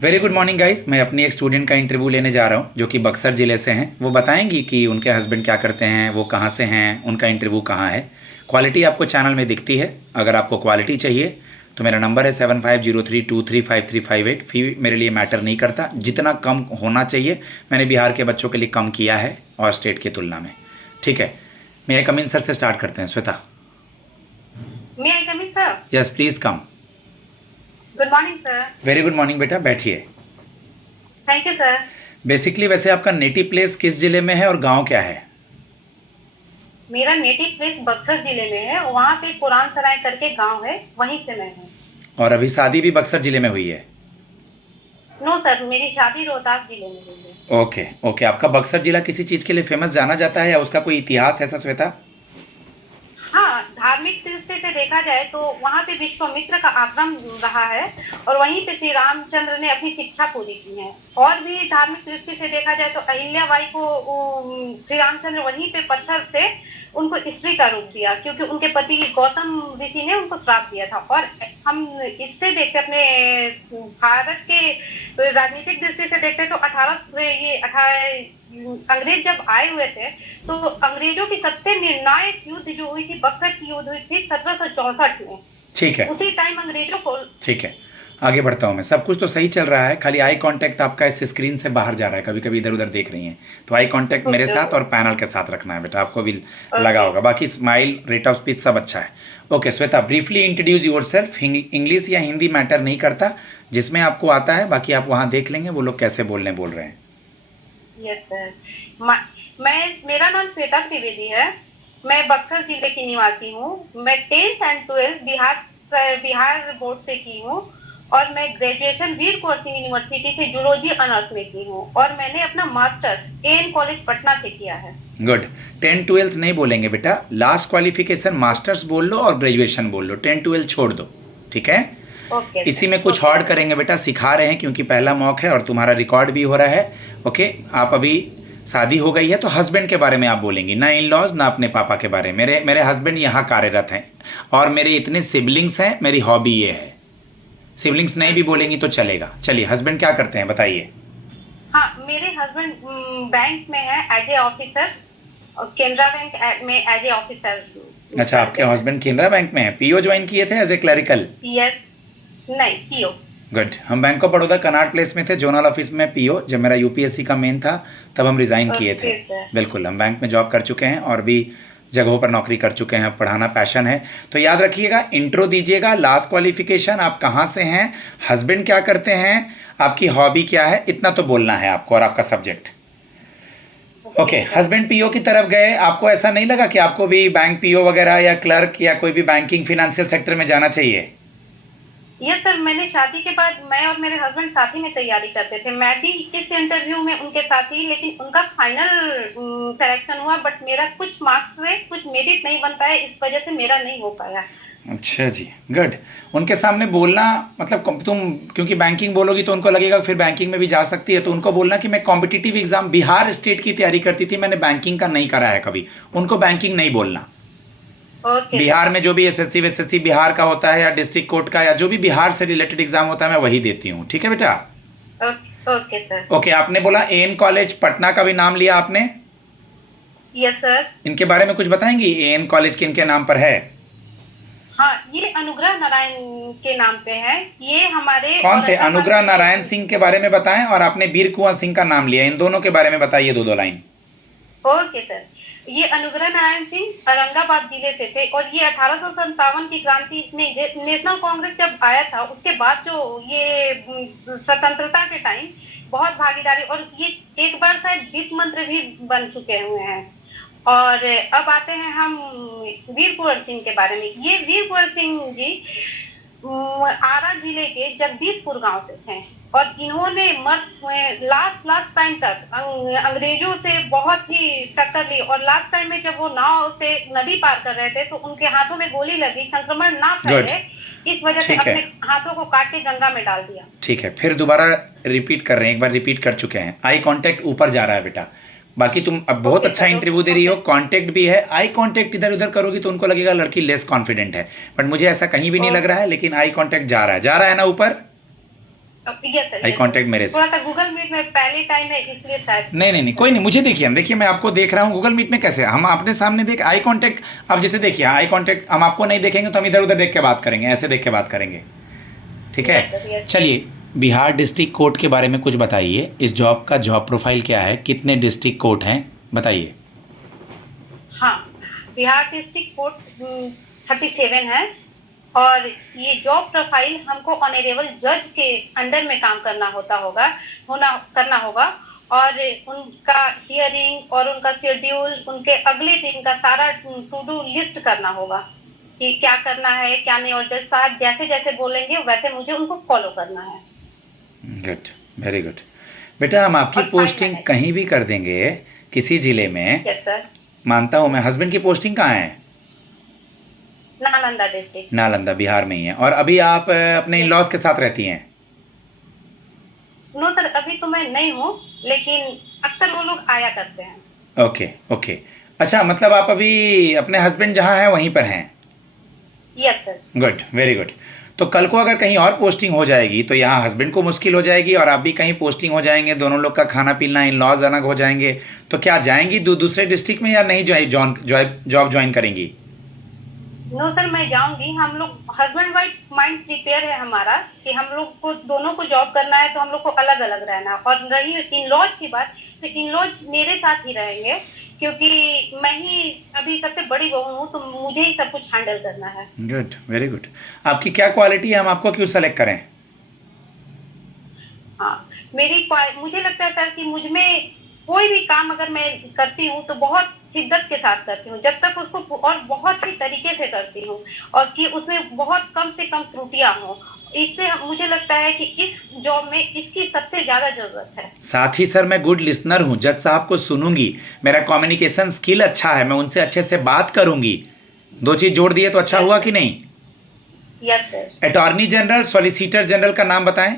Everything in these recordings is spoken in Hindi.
Very good morning guys. मैं अपनी एक स्टूडेंट का इंटरव्यू लेने जा रहा हूँ जो कि बक्सर ज़िले से हैं। वो बताएंगी कि उनके हस्बैंड क्या करते हैं, वो कहाँ से हैं, उनका इंटरव्यू कहाँ है। क्वालिटी आपको चैनल में दिखती है। अगर आपको क्वालिटी चाहिए तो मेरा नंबर है 7503235358। फ़ी मेरे लिए मैटर नहीं करता, जितना कम होना चाहिए मैंने बिहार के बच्चों के लिए कम किया है और स्टेट की तुलना में। ठीक है, मैं कमिन सर से स्टार्ट करते हैं। Shweta. May I come in, sir? Yes please come. Good morning, sir. Very good morning बेटा, बैठिए। Thank you, sir. बेसिकली वैसे आपका नेटिव प्लेस किस ज़िले में है और गांव क्या है? मेरा नेटिव प्लेस बक्सर जिले में है। वहाँ पे कुरान सराय करके गांव है, वहीं से मैं हूँ। और अभी शादी भी बक्सर ज़िले में हुई है? नो सर, मेरी शादी रोहतास जिले में हुई है। Okay okay. आपका बक्सर ज़िला किसी चीज़ के लिए फेमस जाना जाता है या उसका कोई इतिहास ऐसा श्वेता? हाँ, धार्मिक दृष्टि से देखा जाए तो वहाँ पे विश्वामित्र का आश्रम रहा है और वहीं पे श्री रामचंद्र ने अपनी शिक्षा पूरी की है। और भी धार्मिक दृष्टि से देखा जाए तो अहिल्याबाई को श्री रामचंद्र वहीं पे पत्थर से उनको स्त्री का रूप दिया, क्योंकि उनके पति गौतम ऋषि ने उनको श्राप दिया था। और हम इससे देखते अपने भारत के राजनीतिक दृष्टि से देखते तो 18 अंग्रेज जब आए हुए थे तो अंग्रेजों की सबसे निर्णायक युद्ध जो हुई थी, बक्सर की युद्ध हुई थी 1764 में। ठीक है उसी टाइम अंग्रेजों को। ठीक है, आगे बढ़ता हूँ मैं। सब कुछ तो सही चल रहा है, खाली आई कांटेक्ट आपका इस स्क्रीन से बाहर जा रहा है, कभी कभी इधर उधर देख रही हैं तो आई कांटेक्ट मेरे साथ और पैनल के साथ रखना है बेटा, आपको भी लगा होगा। बाकी स्माइल, रेट ऑफ स्पीच सब अच्छा है। Okay Shweta, briefly introduce your self. English या हिंदी मैटर नहीं करता, जिसमें आपको आता है, बाकी आप वहाँ देख लेंगे वो लोग कैसे बोलने बोल रहे हैं। यस सर, मेरा नाम श्वेता त्रिवेदी है। मैं बक्सर जिले की निवासी हूँ। मैं 10th and 12th Bihar board से की हूँ और मैं ग्रेजुएशन वीर कुंवर सिंह यूनिवर्सिटी से जूलॉजी ऑनर्स में की हूँ और मैंने अपना मास्टर्स एन कॉलेज पटना से किया है। गुड। 10th-12th नहीं बोलेंगे बेटा, लास्ट क्वालिफिकेशन मास्टर्स बोल लो और ग्रेजुएशन बोल लो, 10th-12th छोड़ दो। ठीक है, इसी में कुछ और करेंगे बेटा, सिखा रहे हैं क्योंकि पहला मौका है और तुम्हारा रिकॉर्ड भी हो रहा है। ओके, आप अभी शादी हो गई है तो हस्बैंड के बारे में आप बोलेंगी, ना इन लॉज ना अपने पापा के बारे में। मेरे हस्बैंड यहाँ कार्यरत हैं और मेरे इतने सिबलिंग्स हैं, मेरी हॉबी ये है। सिबलिंग्स नहीं भी बोलेंगी तो चलेगा। चलिए, हस्बैंड क्या करते हैं बताइए। हाँ, मेरे हस्बैंड बैंक में है as a officer, Canara bank में एज ए ऑफिसर। अच्छा, आपके हस्बैंड केनरा बैंक में है। पीओ ज्वाइन किए थे एज ए क्लरिकल? यस, नहीं पीओ। गुड। हम bank of Baroda Connaught place में थे, जोनल ऑफिस में पीओ। जब मेरा यूपीएससी का मेन था तब हम रिज़ाइन किए थे। बिल्कुल, हम बैंक में जॉब कर चुके हैं और भी जगहों पर नौकरी कर चुके हैं। पढ़ाना पैशन है। तो याद रखिएगा, इंट्रो दीजिएगा, लास्ट क्वालिफिकेशन, आप कहाँ से हैं, हस्बैंड क्या करते हैं, आपकी हॉबी क्या है, इतना तो बोलना है आपको, और आपका सब्जेक्ट। ओके, हस्बैंड पीओ की तरफ गए, आपको ऐसा नहीं लगा कि आपको भी बैंक पीओ वगैरह या क्लर्क या कोई भी बैंकिंग फिनेंशियल सेक्टर में जाना चाहिए? यस सर, मैंने शादी के बाद मैं और मेरे हस्बैंड साथ ही में तैयारी करते थे। मैं भी इस इंटरव्यू में उनके साथ ही, लेकिन उनका फाइनल सिलेक्शन हुआ, बट मेरा कुछ मार्क्स से कुछ मेरिट नहीं बन पाया, इस वजह से मेरा नहीं हो पाया। अच्छा जी, गुड। उनके सामने बोलना, मतलब तुम क्योंकि बैंकिंग बोलोगी तो उनको लगेगा फिर बैंकिंग में भी जा सकती है, तो उनको बोलना कि मैं कॉम्पिटिटिव एग्जाम बिहार स्टेट की तैयारी करती थी, मैंने बैंकिंग का नहीं करा है कभी। उनको बैंकिंग नहीं बोलना। बिहार में जो भी एसएससी वेसएससी बिहार का होता है या डिस्ट्रिक्ट कोर्ट का या जो भी बिहार से रिलेटेड एग्जाम होता है मैं वही देती हूँ। ठीक है बेटा? Okay sir. ओके, आपने बोला एएन कॉलेज पटना का भी नाम लिया आपने? Yes sir. इनके बारे में कुछ बताएंगी, एएन कॉलेज किनके नाम पर है? हाँ, ये अनुग्रह नारायण के नाम पे है। ये हमारे कौन थे? अनुग्रह नारायण सिंह के बारे में बताएं, और आपने वीर कुंवर सिंह का नाम लिया, इन दोनों के बारे में बताइए दो लाइन। ओके सर, ये अनुग्रह नारायण सिंह औरंगाबाद जिले से थे और ये 1857 की क्रांति नेशनल कांग्रेस जब आया था उसके बाद जो ये स्वतंत्रता के टाइम बहुत भागीदारी, और ये एक बार शायद वित्त मंत्री भी बन चुके हुए हैं। और अब आते हैं हम वीर कुंवर सिंह के बारे में। ये वीर कुंवर सिंह जी आरा जिले के जगदीशपुर गांव से थे और इन्होंने लास्ट टाइम तक अंग्रेजों से बहुत ही टक्कर ली, और लास्ट टाइम में जब वो नाव से नदी पार कर रहे थे तो उनके हाथों में गोली लगी, संक्रमण ना फैले इस वजह से अपने हाथों को काट के गंगा में डाल दिया। ठीक है, फिर दोबारा रिपीट कर रहे हैं, एक बार रिपीट कर चुके हैं। आई कांटेक्ट ऊपर जा रहा है बेटा, बाकी तुम अब बहुत अच्छा इंटरव्यू दे रही हो, कांटेक्ट भी है। आई कांटेक्ट इधर उधर करोगी तो उनको लगेगा लड़की लेस कॉन्फिडेंट है, बट मुझे ऐसा कहीं भी नहीं लग रहा है, लेकिन आई कांटेक्ट जा रहा है ना ऊपर। यस सर, आई कांटेक्ट मेरे से। थोड़ा सा गूगल मीट में पहले टाइम है इसलिए शायद। नहीं नहीं नहीं, कोई नहीं, मुझे देखिए, हम देखिए मैं आपको देख रहा हूँ, गूगल मीट में कैसे हम अपने सामने देख आई कांटेक्ट। आप जैसे देखिए आई कांटेक्ट, हम आपको नहीं देखेंगे तो हम इधर उधर देख के बात करेंगे, ऐसे देख के बात करेंगे, ठीक यस सर, है। यस। चलिए, बिहार डिस्ट्रिक्ट कोर्ट के बारे में कुछ बताइए, इस जॉब का जॉब प्रोफाइल क्या है, कितने डिस्ट्रिक्ट कोर्ट हैं, बताइए। हाँ, बिहार डिस्ट्रिक्ट कोर्ट 37 है और ये जॉब प्रोफाइल हमको ऑनरेबल जज के अंडर में काम करना करना होगा और उनका हियरिंग और उनका शेड्यूल, उनके अगले दिन का सारा टू डू लिस्ट करना होगा कि क्या करना है क्या नहीं, और जज साहब जैसे जैसे बोलेंगे वैसे मुझे उनको फॉलो करना है। Good, very good. बेटा हम आपकी और पोस्टिंग फाइनल है। कहीं भी कर देंगे किसी जिले में, यस सर। मानता हूँ मैं। हस्बैंड की पोस्टिंग कहाँ है? नालंदा डिस्ट्रिक्ट। नालंदा, बिहार में ही है। और अभी आप अपने इन लॉज के साथ रहती हैं? नो सर, अभी तो मैं नहीं हूँ, लेकिन अक्सर वो लोग आया करते हैं। ओके ओके, अच्छा, मतलब आप अभी अपने हस्बैंड जहाँ हैं वहीं पर हैं? Yes sir. Good, very good. तो कल को अगर कहीं और पोस्टिंग हो जाएगी तो यहाँ हस्बैंड को मुश्किल हो जाएगी और आप भी कहीं पोस्टिंग हो जाएंगे, दोनों लोग का खाना पीना इन लॉज अलग हो जाएंगे, तो क्या जाएंगी दूसरे डिस्ट्रिक्ट में या नहीं जॉब ज्वाइन करेंगी? नो सर, मैं जाऊंगी। हम लोग हस्बैंड वाइफ माइंड प्रिपेयर है हमारा कि हम लोग को दोनों को जॉब करना है, तो हम लोग को अलग अलग रहना है। और रही इन लॉज की बात, तो इन लॉज मेरे साथ ही रहेंगे क्योंकि मैं ही अभी सबसे बड़ी बहू हूँ, तो मुझे ही सब कुछ हैंडल करना है। Good, very good. आपकी क्या क्वालिटी है, हम आपको क्यों सेलेक्ट करें? हाँ, मुझे लगता है सर कि मुझ में कोई भी काम अगर मैं करती हूँ तो बहुत शिद्दत के साथ करती हूँ, जब तक उसको, और बहुत ही तरीके से करती हूँ और कि उसमें बहुत कम से कम त्रुटियां हों। इससे मुझे लगता है कि इस जॉब में इसकी सबसे ज्यादा जरूरत है। साथ ही सर मैं गुड लिसनर हूँ, जज साहब को सुनूंगी, मेरा कम्युनिकेशन स्किल अच्छा है, मैं उनसे अच्छे से बात करूंगी। दो चीज जोड़ दिए तो अच्छा हुआ कि नहीं? Yes sir. Attorney general, solicitor general का नाम बताएं।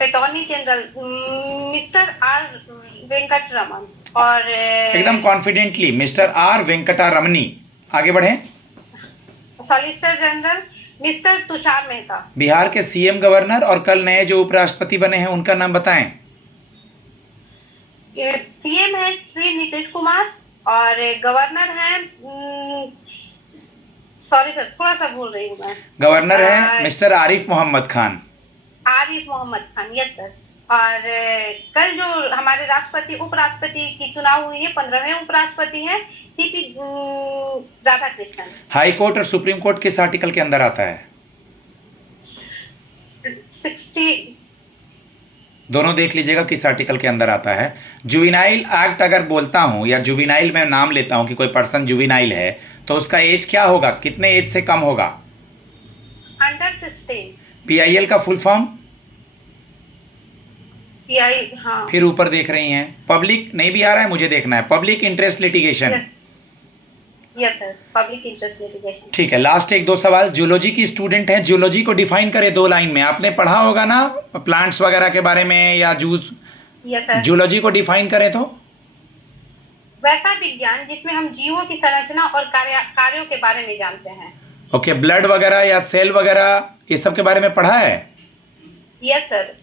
Attorney general mister R Venkataraman और एकदम कॉन्फिडेंटली मिस्टर आर वेंकटारमनी। आगे बढ़ें। Solicitor general mister Tushar Mehta. Bihar के सीएम गवर्नर और कल नए जो उपराष्ट्रपति बने हैं उनका नाम बताएं। सीएम है श्री नीतीश कुमार और गवर्नर है, सॉरी सर थोड़ा सा भूल रही हूँ मैं। गवर्नर है mister Arif Mohammad Khan. Arif Mohammad Khan, yes sir. और कल जो हमारे उपराष्ट्रपति की चुनाव हुई है, 15वें उपराष्ट्रपति हैं सीपी राधाकृष्णन। हाई कोर्ट और सुप्रीम कोर्ट किस आर्टिकल के अंदर आता है? 60। दोनों देख लीजिएगा किस आर्टिकल के अंदर आता है। जुवेनाइल एक्ट अगर बोलता हूं या जुवेनाइल में नाम लेता हूं कि कोई पर्सन जुवेनाइल है तो उसका एज क्या होगा, कितने एज से कम होगा? अंडर 16। पीआईएल का फुल फॉर्म? हाँ। फिर ऊपर देख रही हैं, पब्लिक नहीं भी आ रहा है, मुझे देखना है, public interest litigation. Yes sir, public interest litigation. ठीक है, लास्ट एक दो सवाल। जूलॉजी की स्टूडेंट हैं, जूलॉजी को डिफाइन करें 2 लाइन में। आपने पढ़ा होगा ना प्लांट्स वगैरह के बारे में या जूस। Yes sir. जूलॉजी को डिफाइन करें तो? वैसा विज्ञान जिसमें हम जीवों की संरचना और कार्यों के बारे में जानते हैं। ओके, ब्लड वगैरह या सेल वगैरह ये सब के बारे में पढ़ा है? Yes sir.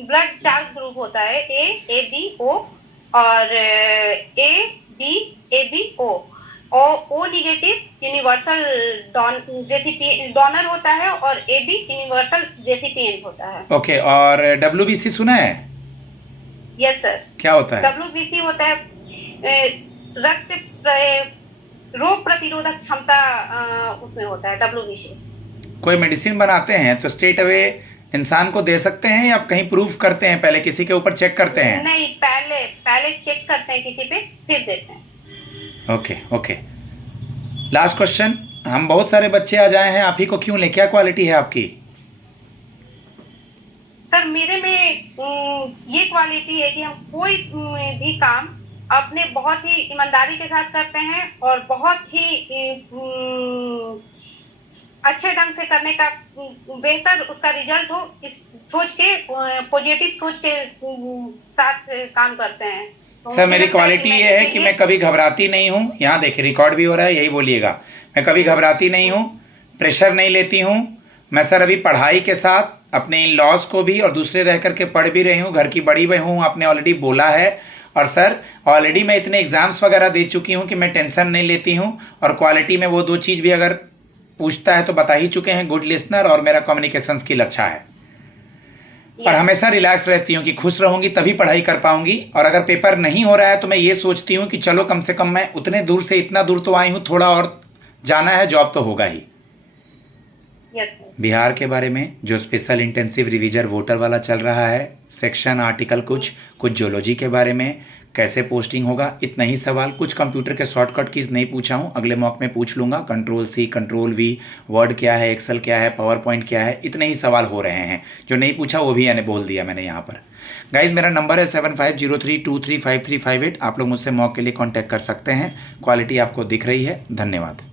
ब्लड 4 ग्रुप होता है, ए बी ओ और A B A B O. O negative universal donor होता है और ए बी यूनिवर्सल रेसिपिएंट होता है। ओके, और डब्ल्यूबीसी सुना है? Yes sir. क्या होता है? डब्ल्यूबीसी होता है रोग प्रतिरोधक क्षमता, उसमें होता है डब्ल्यूबीसी। कोई मेडिसिन बनाते हैं तो स्ट्रेट अवे इंसान को दे सकते हैं या कहीं प्रूफ करते हैं, पहले किसी के ऊपर चेक करते हैं? नहीं, पहले चेक करते हैं किसी पे, फिर देते हैं। Okay okay, last question. हम बहुत सारे बच्चे आ जाए हैं, आप ही को क्यों ले, क्या क्वालिटी है आपकी? सर मेरे में ये क्वालिटी है कि हम कोई भी काम अपने बहुत ही ईमानदारी के साथ करते हैं और बहुत ही अच्छे ढंग से करने का, बेहतर उसका रिजल्ट हो, इस सोच के, पॉजिटिव सोच के साथ काम करते हैं। तो सर मेरी क्वालिटी ये है कि मैं कभी घबराती नहीं हूँ। यहाँ देखिए रिकॉर्ड भी हो रहा है, यही बोलिएगा। मैं कभी घबराती नहीं हूँ, प्रेशर नहीं लेती हूँ। मैं सर अभी पढ़ाई के साथ अपने इन लॉज को भी और दूसरे रह करके पढ़ भी रही हूँ, घर की बड़ी बहू हूँ, आपने ऑलरेडी बोला है। और सर ऑलरेडी मैं इतने एग्ज़ाम्स वगैरह दे चुकी हूँ कि मैं टेंशन नहीं लेती हूँ, और क्वालिटी में वो 2 चीज़ भी अगर पूछता है तो बता ही चुके हैं, गुड लिसनर और मेरा कम्युनिकेशन स्किल अच्छा है। पर हमेशा रिलैक्स रहती हूँ कि खुश रहूँगी तभी पढ़ाई कर पाऊँगी। और अगर पेपर नहीं हो रहा है तो मैं ये सोचती हूँ कि चलो कम से कम मैं उतने दूर से इतना दूर तो आई हूँ, थोड़ा और जाना है, जॉब तो होगा ही। बिहार के बारे में जो स्पेशल इंटेंसिव रिवीजन वोटर वाला चल रहा है, सेक्शन आर्टिकल कुछ जियोलॉजी के बारे में कैसे पोस्टिंग होगा, इतना ही सवाल। कुछ कंप्यूटर के शॉर्टकट कीज नहीं पूछा हूँ, अगले मॉक में पूछ लूँगा। Ctrl+C Ctrl+V, वर्ड क्या है, एक्सेल क्या है, पावर पॉइंट क्या है, इतने ही सवाल हो रहे हैं। जो नहीं पूछा वो भी मैंने बोल दिया मैंने यहाँ पर। गाइज मेरा नंबर है 7503235358। आप लोग मुझसे मॉक के लिए कॉन्टैक्ट कर सकते हैं। क्वालिटी आपको दिख रही है। धन्यवाद।